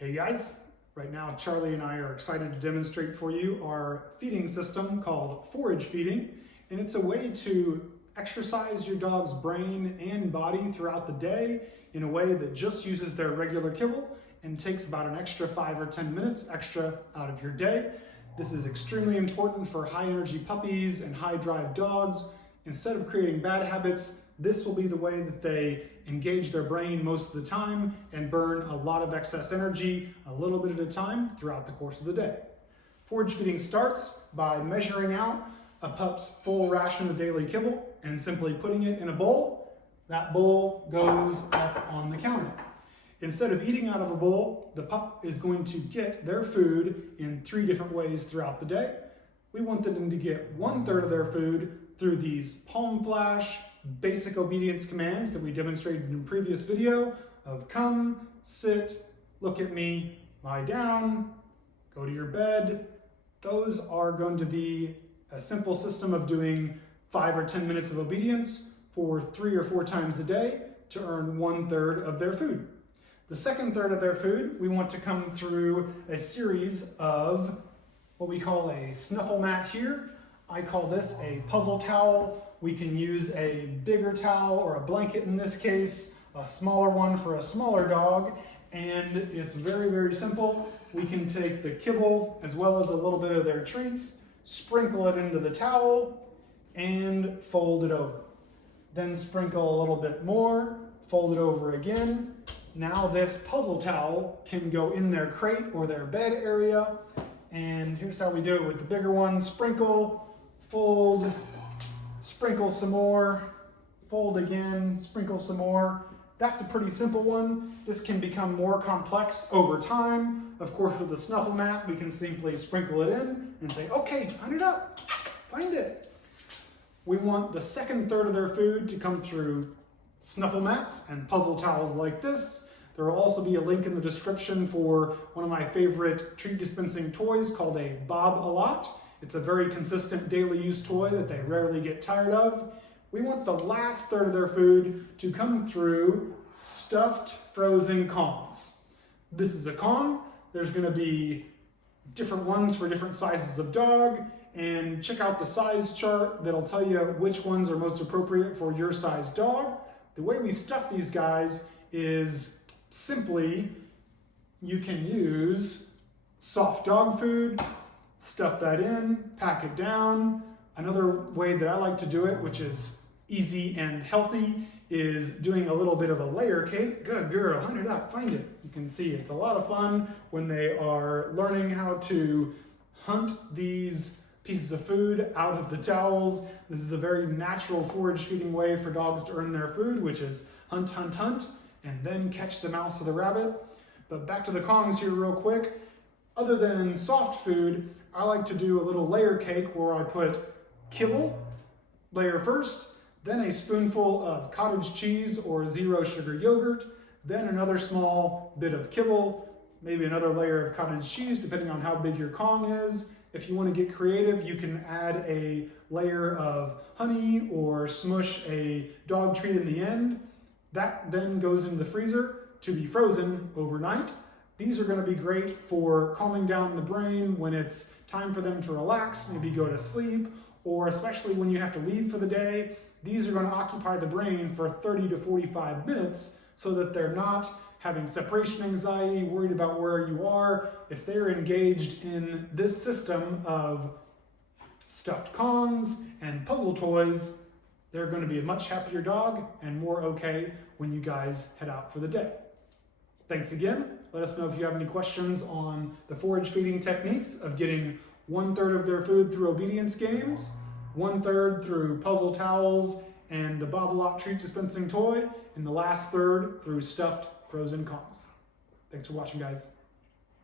Hey guys, right now Charlie and I are excited to demonstrate for you our feeding system called Forage feeding, and it's a way to exercise your dog's brain and body throughout the day in a way that just uses their regular kibble and takes about an extra 5 or 10 minutes extra out of your day. This is extremely important for high energy puppies and high drive dogs. Instead of creating bad habits, this will be the way that they engage their brain most of the time and burn a lot of excess energy a little bit at a time throughout the course of the day. Forage feeding starts by measuring out a pup's full ration of daily kibble and simply putting it in a bowl. That bowl goes up on the counter. Instead of eating out of a bowl, the pup is going to get their food in 3 different ways throughout the day. We want them to get 1/3 of their food through these palm flash basic obedience commands that we demonstrated in a previous video of come, sit, look at me, lie down, go to your bed. Those are going to be a simple system of doing 5 or 10 minutes of obedience for 3 or 4 times a day to earn 1/3 of their food. The second third of their food, we want to come through a series of what we call a snuffle mat here. I call this a puzzle towel. We can use a bigger towel or a blanket in this case, a smaller one for a smaller dog, and it's very, very simple. We can take the kibble as well as a little bit of their treats, sprinkle it into the towel, and fold it over. Then sprinkle a little bit more, fold it over again. Now this puzzle towel can go in their crate or their bed area, and here's how we do it with the bigger one. Sprinkle, fold, sprinkle some more, fold again, sprinkle some more. That's a pretty simple one. This can become more complex over time. Of course, with the snuffle mat, we can simply sprinkle it in and say, okay, hunt it up, find it. We want the second third of their food to come through snuffle mats and puzzle towels like this. There will also be a link in the description for one of my favorite treat dispensing toys called a Bob-a-lot. It's a very consistent daily use toy that they rarely get tired of. We want the last third of their food to come through stuffed frozen Kongs. This is a Kong. There's going to be different ones for different sizes of dog, and check out the size chart that'll tell you which ones are most appropriate for your size dog. The way we stuff these guys is simply you can use soft dog food, stuff that in, pack it down. Another way that I like to do it, which is easy and healthy, is doing a little bit of a layer cake. Good girl, hunt it up, find it. You can see it's a lot of fun when they are learning how to hunt these pieces of food out of the towels. This is a very natural forage feeding way for dogs to earn their food, which is hunt, hunt, hunt, and then catch the mouse or the rabbit. But back to the Kongs here real quick. Other than soft food, I like to do a little layer cake where I put kibble, layer first, then a spoonful of cottage cheese or 0 sugar yogurt, then another small bit of kibble, maybe another layer of cottage cheese, depending on how big your Kong is. If you want to get creative, you can add a layer of honey or smush a dog treat in the end. That then goes into the freezer to be frozen overnight. These are going to be great for calming down the brain when it's time for them to relax, maybe go to sleep, or especially when you have to leave for the day. These are going to occupy the brain for 30 to 45 minutes so that they're not having separation anxiety, worried about where you are. If they're engaged in this system of stuffed Kongs and puzzle toys, they're going to be a much happier dog and more okay when you guys head out for the day. Thanks again. Let us know if you have any questions on the forage feeding techniques of getting 1/3 of their food through obedience games, 1/3 through puzzle towels and the Bob-a-lot treat dispensing toy, and the last third through stuffed frozen Kongs. Thanks for watching, guys.